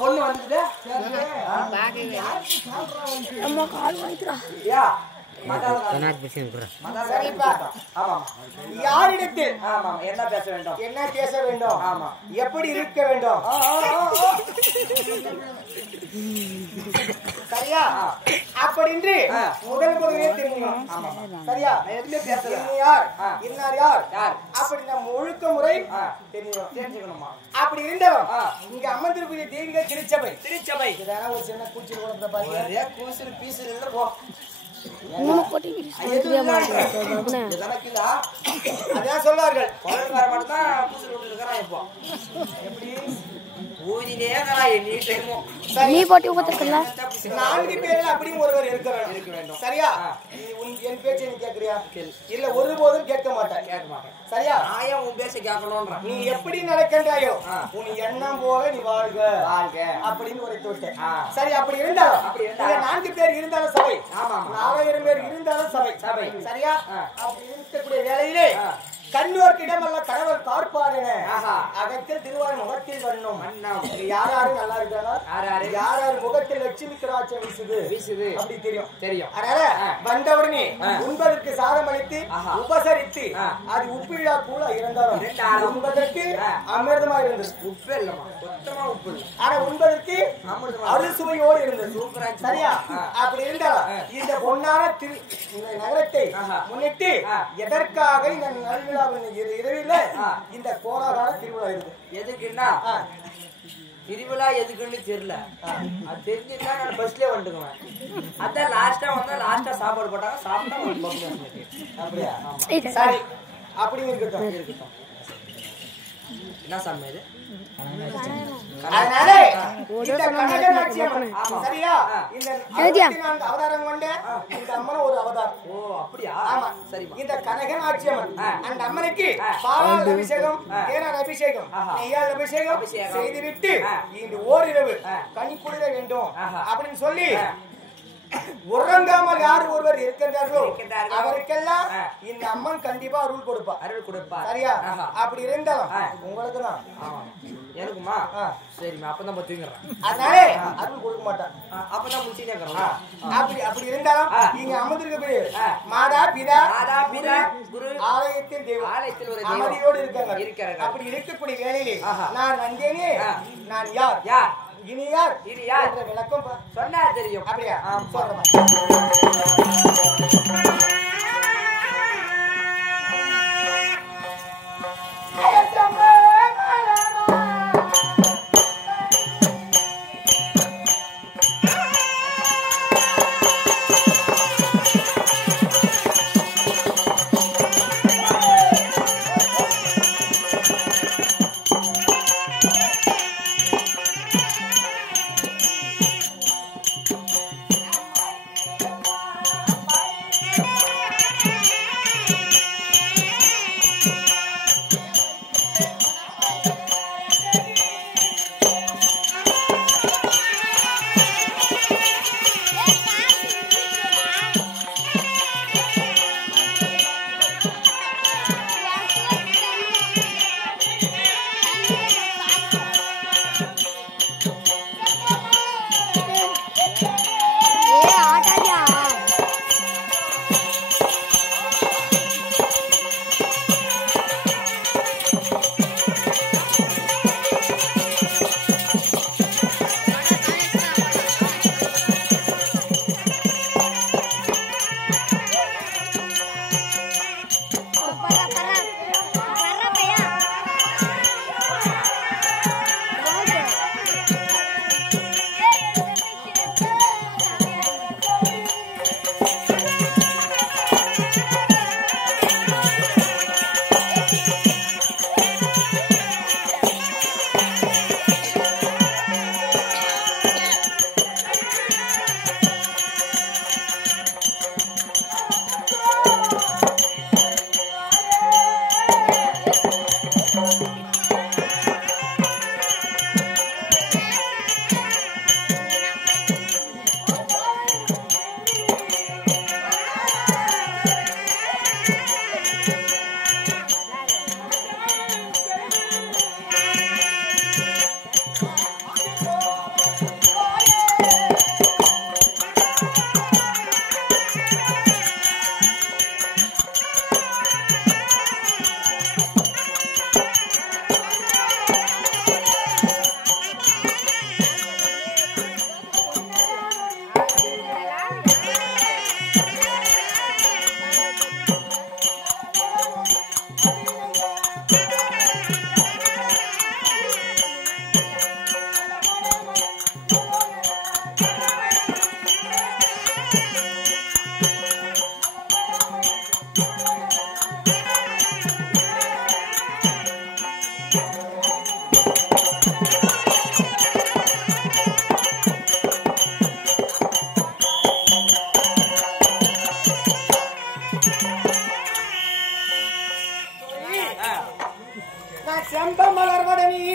பொண்ணு வந்துட்டு யாரிடத்தில் என்ன பேச வேண்டும், என்ன பேச வேண்டும், எப்படி இருக்க வேண்டும், சரியா? அப்படின்னு முதலே தெரியும். சரியா? எதுவுமே பேசல. யார் இன்னார் யார் அப்படி நம்ம ஒழுக்க முறை தெரிஞ்சுக்கணுமா? அப்படி இருந்தவன் இங்க அமர்ந்திருக்கிற தெய்வீக திருச்சபை. திருச்சபை இதெல்லாம் ஒரு சின்ன கூச்சி குழந்தை பாருங்க, கூசல் பீசல் இல்ல போ. அதான் சொல்வார்கள், சரியா? என் பேச்சு நீ கேக்குறியா? இல்ல ஒருபோதும் கேட்க மாட்டேன். சரியா? உன் பேச்ச கேட்கணும். நீ எப்படி நடக்கின்றாயோ உன் எண்ணம் போல நீ வாழ்க அப்படின்னு உரைத்து விட்டேன். சரி, அப்படி இருந்தாலும் 4 பேர் இருந்தாலும் சபை, 4000 பேர் இருந்தாலும் சபை. சரியா? அப்படி இருக்கக்கூடிய வேலையிலே கண்ணோர்க்கு இடமல்ல கடவுள் பார்ப்பாருன்னு அகத்தில் திருவாரூர் முகத்தில் வரணும். யார் யாரு நல்லா இருக்காங்க, யார் யாரு முகத்தில் லட்சுமி கடாட்சம் வீசுது அப்படி தெரியும். அதனால வந்தவுடனே உண்பதற்கு சாதம் அளித்து உபசரித்து அது உப்பில்லா கூட இருந்தாலும் உண்பதற்கு அமிர்தமா இருந்தது. உப்பு இல்லமா, சுத்தமா உப்பு. ஆனா உண்பதற்கு அறுசுவையோடு இருந்தது. சரியா? அப்படி இருந்தாலும் இந்த பொன்னான இந்த நகரத்தை முன்னிட்டு எதற்காக இந்த நல்விழா இரவில இந்த கோலாகால திருவிழா இருக்கு? எதுக்குன்னா திருவிழா எதுக்குன்னு தெரியல. அது தெரிஞ்சுன்னா நான் பஸ்லயே வந்துக்குவேன். அதான் லாஸ்டா சாப்பாடு போட்டாங்க, சாப்பிட்டா அப்படியா? சரி, அப்படி இருக்கட்டும். என்ன சாமி இது? அதனால இந்த கனகநாச்சியம்மன், சரியா, இந்த 64 அவதாரம் கொண்ட இந்த அம்மன் ஒரு அவதாரம். ஓ அப்படியா? ஆமா, சரி. இந்த கனகநாச்சியம்மன் அந்த அம்மனுக்கு பாலால் அபிஷேகம், தேனால் அபிஷேகம், நெய்யால் அபிஷேகம் செய்துவிட்டு இந்த ஓரிரவு கனி குளிர வேண்டும் அப்படின்னு சொல்லி உறங்காமல் யார் ஒருவர் இருக்கின்றார்களோ அவருக்கெல்லாம் இந்த அம்மன் கண்டிப்பா அருள் கொடுப்பா. சரியா? அப்படி இருந்தாலும் உங்களுக்கு தான் எனக்குமா சரிம்மா அப்பதான் தூங்குறேன். அதனாலே அருள் கொடுக்க மாட்டான். அப்பதான் முடிச்சுட்டே அப்படி இருந்தாலும் நீங்க அமர்ந்திருக்கக்கூடிய மாதா பிதா குரு ஆலயத்தில் தெய்வம் ஆலயத்தில் ஒரு அமைதியோடு இருக்காங்க. அப்படி இருக்கக்கூடிய வேலையிலே நான் வந்தேனே, நான் யார் இனி யார் என்ற விளக்கம் சொன்னா தெரியும். அப்படியா? சொல்றேன்.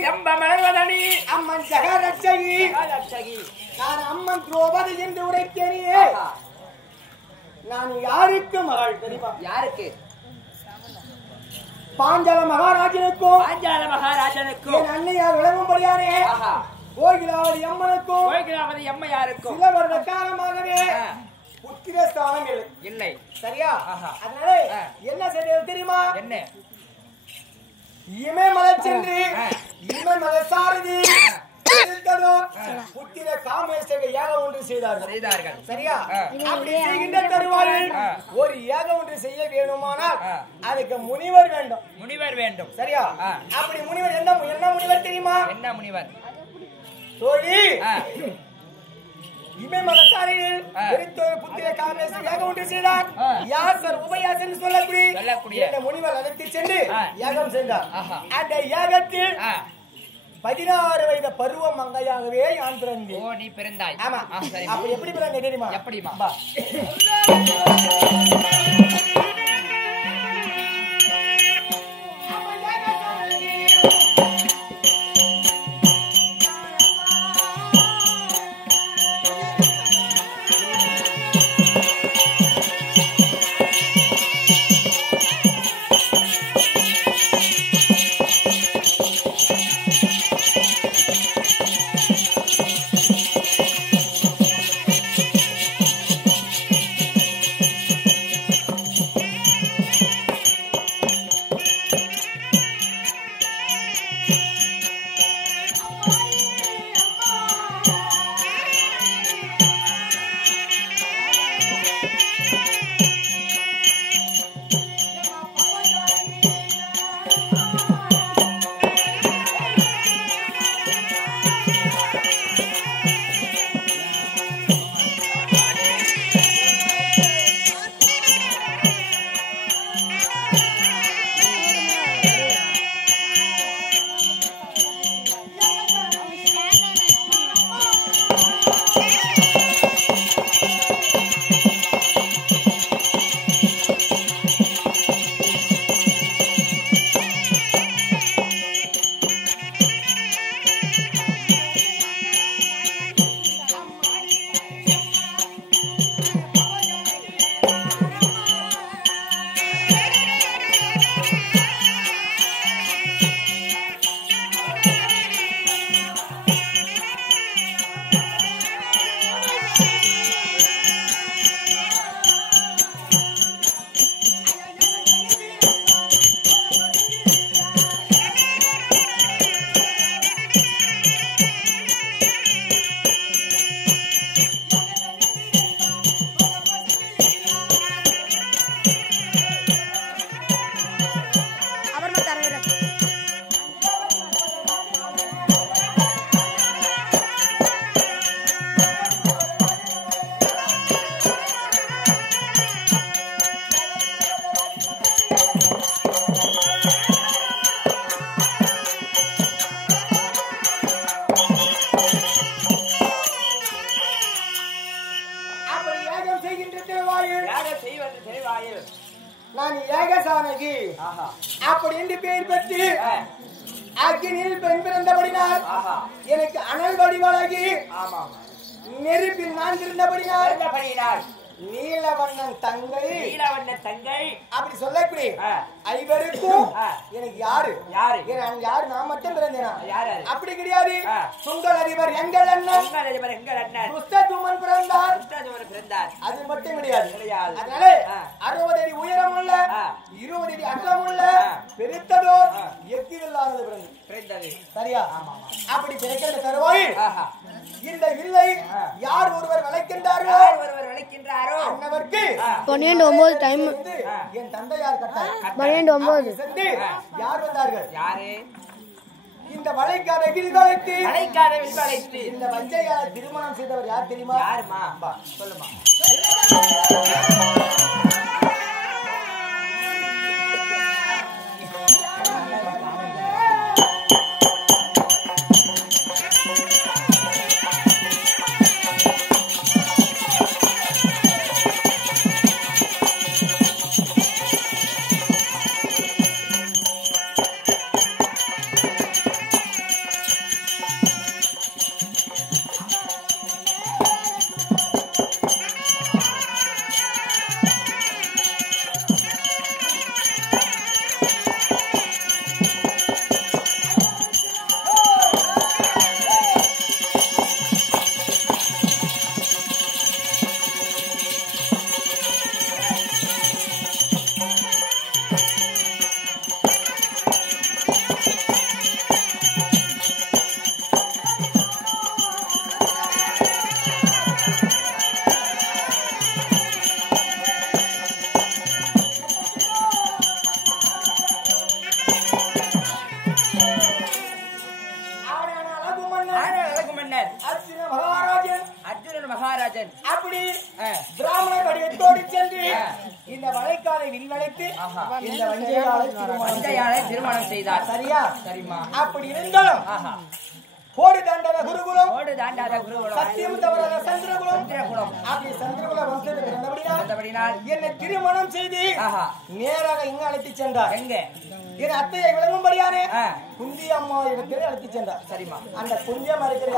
செம்பமலர்வதனி அம்மன் ஜெகரட்சகி நான் அம்மன் திரௌபதி என்று உரைக்கிறேனே. நான் யாருக்கு மகள் தெரியுமா? யாருக்கு? பாஞ்சால மகாராஜனுக்கும் என் அன்னையார் விளங்கும்படியானே கோகிலாவதி அம்மனுக்கும் அம்மையாருக்கும் சில வருட காலமாகவே புத்திரஸ்தானம் இல்லை. சரியா? அதனால என்ன செய்தது தெரியுமா? என்ன? இமயமலை சென்று இமயமலை சாரதி புத்திர காமேஸ்வர யாகம் ஒன்று செய்தார்கள். சரியா? அப்படி செய்கின்ற தருவாயில் ஒரு யாகம் ஒன்று செய்ய வேண்டுமானால் அதுக்கு முனிவர் வேண்டும். சரியா? அப்படி முனிவர் என்ன முனிவர் தெரியுமா? என்ன முனிவர்? தோழி இமயமலசாரியில் புத்திர காமேஸ்வர யாகம் ஒன்று செய்தார். யாசர் உபயாசன் சொல்லக்கூடிய இந்த முனிவர் அழைத்து சென்று யாகம் செய்தார். அந்த யாகத்தில் 16 வயது பருவ மங்கையாகவே நான் பிறந்தேன். ஓ, நீ பிறந்தாய். ஆமா. அப்படி எப்படி பிறந்தேன் தெரியுமா? எப்படிமா? நான் ஏகசானகி அப்படின்னு பெயர் பெற்று அக்கினியில் பெண் பிறந்தபடினால் எனக்கு அனல் வடிவழகி நெருப்பில் நான் இருந்தபடினால் நீலவண்ணன் தங்கை அப்படி சொல்லக்கூடிய ஐவருக்கும் எனக்கு யாரு யாரு நான் மட்டும் பிறந்தேனா அப்படி கிடையாது சுங்கல் அதிபர் எங்கள் அண்ணன் துஷ்டதுமன் பிறந்தார் அது மட்டும் கிடையாது அதனால 60 அடி உயரம் உள்ள 20 அடி அகலம் உள்ள பெருத்ததோ எக்கில்லாதது பிறந்தது சரியா அப்படி பிறக்கிற தருவாயில் இந்த வில்லை யார் ஒருவர் வளைக்கின்றாரோ அன்னவர்க்கு 12:09 டைம் என் தந்தையார் கட்டார் 12:09 யார் வந்தார்கள் இந்த வளைக்காத வில் வளைத்து இந்த வஞ்சையால திருமணம் செய்தவர் யார் தெரியுமா சொல்லுமா மகாராஜன் அப்படி பிராமண வடிவத்தோடு சென்று இந்த வளைக்காலை வில்வளைத்து இந்த வஞ்சையாளை திருமணம் செய்தார் சரியா சரிமா அப்படி இருந்தாலும் கோடு தாண்டாத குருகுலம் சத்தியம் தவறாத சந்திரகுலம் அப்படி சந்திரகுல வந்தபடினால் என்னை திருமணம் செய்து நேராக இங்க அழைத்து சென்றார் எங்க என் அத்தையை விளங்கும்படியானே குந்தி அம்மா இடத்திலே அழைத்து சென்றார் சரிமா அந்த குந்தியம்மா இருக்கிற